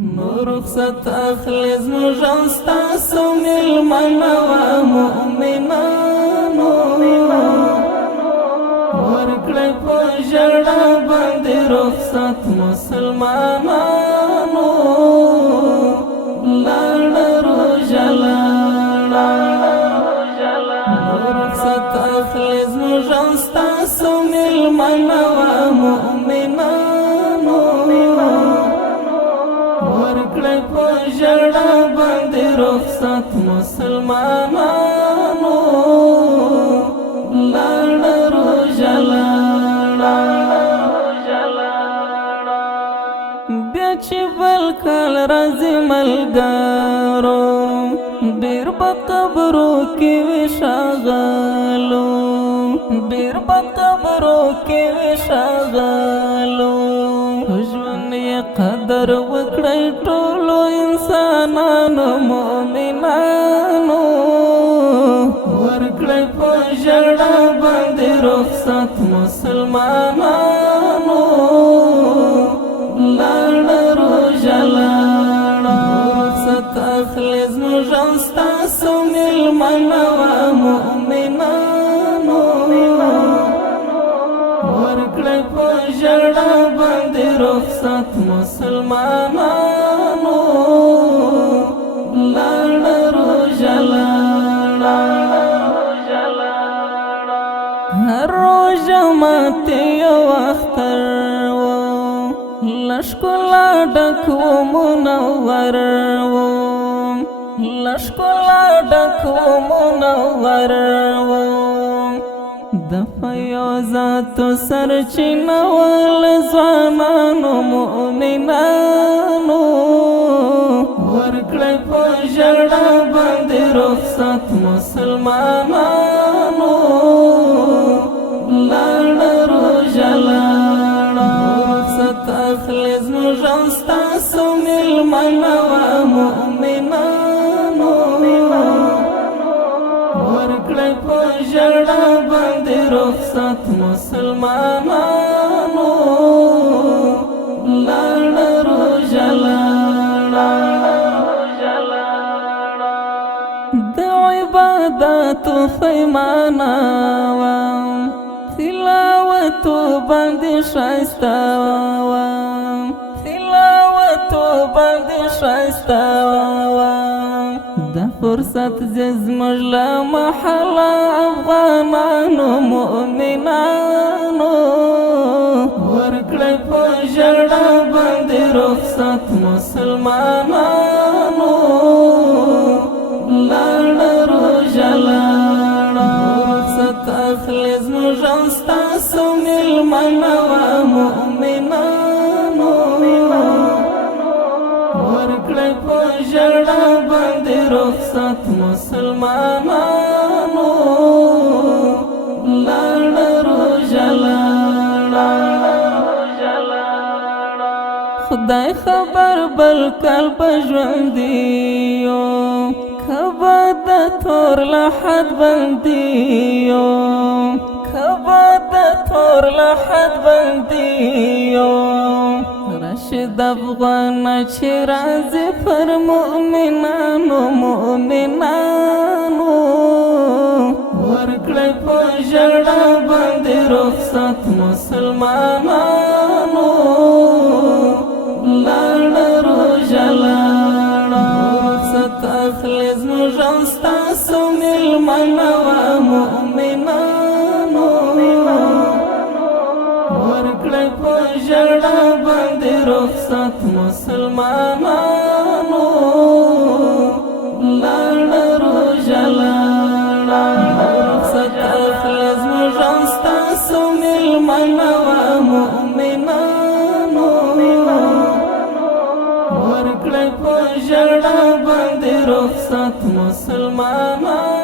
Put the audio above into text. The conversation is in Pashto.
رخصت اخلی زموږ او ستاسو میلمانه وه مؤمنانو ورکړئ په ژړا باندې رخصت مسلمانانو لاړه روژه لاړه رخصت اخلی زموږ او ستاسو میلمانه وه مؤمنانو ورکړئ په ژړا باندې رخصت مسلمانانو لاړه روژه لاړه بیا چې بل کال راځي ملګرو ډېر به قبرو کې وي ښاغلو ډېر به قبرو کې وي ښاغلو ژوند یې قدر وکړئ ټولو انسانانو مؤمنانو ورکړئ په ژړا باندې رخصت مسلمانانو لاړه روژه لاړه رخصت اخلی زموږ او ستاسو میلمانه وه مؤمنانو ورکړئ په ژړا باندې رخصت مسلمانانو لاړه روژه لاړه هر روژه ماته یو اختر و له ښکلا ډک و منور و له ښکلا ډک و منور و د فیاضاتو سرچینه ول ځوانانو مؤمنانو ورکړئ په ژړا باندې رخصت مسلمانانو لاړه روژه لاړه رخصت اخلی زموږ او ستاسو میلمانه وه مؤمنانو ورکړئ په ژړا باندې رخصت مسلمانانو لاړه روژه لاړه د عباداتو پیمانه وه تلاوتو باندې ښایسته وه تلاوتو باندې ښایسته وه د فرصت زموږ له محله افغانانو مؤمنانو ورکړئ په ژړا باندې رخصت مسلمانانو لاړه روژه لاړه رخصت اخلی زموږ او ستاسو میلمانه وه مؤمنانو ورکړئ په ژړا باندې رخصت مسلمانانو لاړه روژه لاړه خدای خبر بل کال به ژوندي یو که به د تور لحد بندي یو که به د تور لحد بندي یو راشد افغان چې راځي پر مؤمنانو مؤمنانو ورکړئ په ژړا باندې رخصت مسلمانانو لاړه روژه لاړه رخصت اخلی زموږ او ستاسو میلمانه وه مؤمنانو ورکړئ په ژړا باندې رخصت مسلمانانو لاړه روژه لاړه رخصت اخلی زموږ او ستاسو میلمانه وه مؤمنانو ورکړئ په ژړا باندې رخصت مسلمانانو